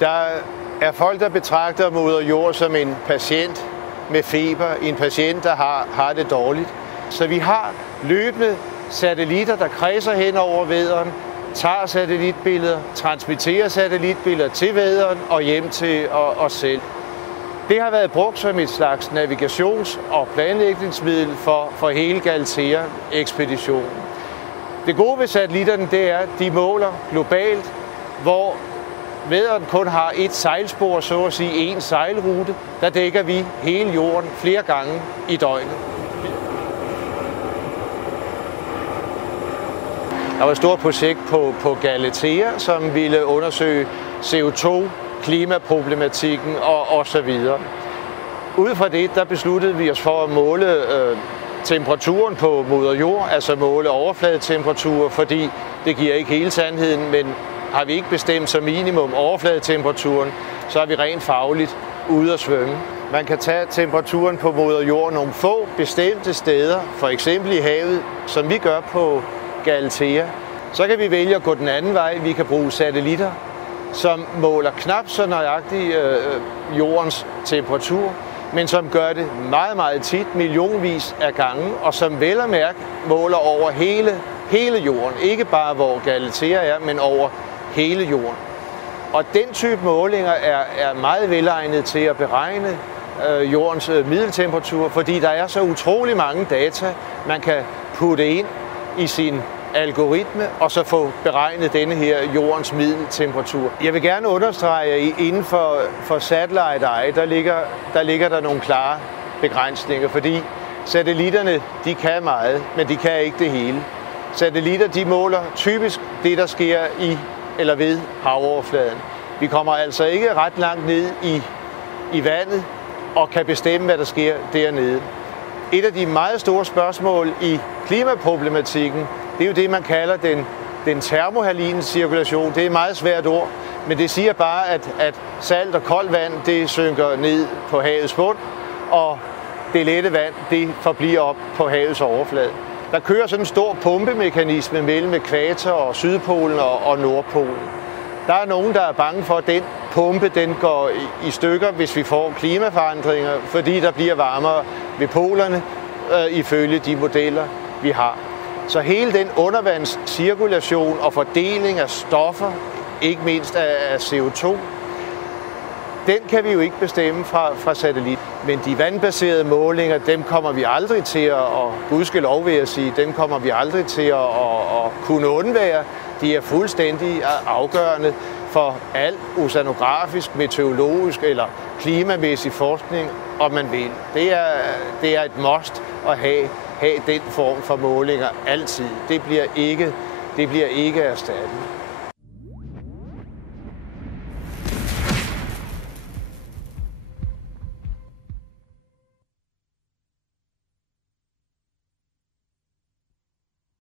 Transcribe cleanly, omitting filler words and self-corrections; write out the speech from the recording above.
Der er folk, der betragter moder jord som en patient med feber, en patient, der har det dårligt. Så vi har løbende satellitter, der kredser hen over vædderen, tager satellitbilleder, transmitterer satellitbilleder til vædderen og hjem til os selv. Det har været brugt som et slags navigations- og planlægningsmiddel for hele Galatea-ekspeditionen. Det gode ved satellitterne, det er, at de måler globalt, hvor vædderen kun har et sejlspor, så at sige en sejlrute. Der dækker vi hele jorden flere gange i døgnet. Der var et stort projekt på Galatea, som ville undersøge CO2, klimaproblematikken og så videre. Ud fra det, der besluttede vi os for at måle temperaturen på moder jord, altså måle overfladetemperatur, fordi det giver ikke hele sandheden, men har vi ikke bestemt som minimum overfladetemperaturen, så er vi rent fagligt ude at svømme. Man kan tage temperaturen på moder jord nogle få bestemte steder, for eksempel i havet, som vi gør på Galatea. Så kan vi vælge at gå den anden vej. Vi kan bruge satellitter, som måler knap så nøjagtigt jordens temperatur, men som gør det meget, meget tit, millionvis af gange, og som vel at mærke måler over hele jorden. Ikke bare hvor Galatea er, men over hele jorden. Og den type målinger er meget velegnet til at beregne jordens middeltemperatur, fordi der er så utrolig mange data, man kan putte ind i sin algoritme, og så få beregnet denne her jordens middeltemperatur. Jeg vil gerne understrege, at inden for satellite eye, der ligger der nogle klare begrænsninger, fordi satellitterne, de kan meget, men de kan ikke det hele. Satellitter, de måler typisk det, der sker i eller ved havoverfladen. Vi kommer altså ikke ret langt ned i vandet og kan bestemme, hvad der sker dernede. Et af de meget store spørgsmål i klimaproblematikken, det er jo det, man kalder den termohaline cirkulation. Det er et meget svært ord, men det siger bare, at salt og koldt vand, det synker ned på havets bund, og det lette vand, det forbliver op på havets overflade. Der kører sådan en stor pumpemekanisme mellem ækvator og Sydpolen og Nordpolen. Der er nogen, der er bange for, at den pumpe den går i stykker, hvis vi får klimaforandringer, fordi der bliver varmere ved polerne, ifølge de modeller, vi har. Så hele den undervandscirkulation og fordeling af stoffer, ikke mindst af CO2, den kan vi jo ikke bestemme fra satellit. Men de vandbaserede målinger, dem kommer vi aldrig til og gudskelov vil jeg sige, dem kommer vi aldrig til at kunne undvære. De er fuldstændig afgørende for al oceanografisk, meteorologisk eller klimamæssig forskning, om man vil. Det er et must at have den form for målinger altid. Det bliver ikke erstattet.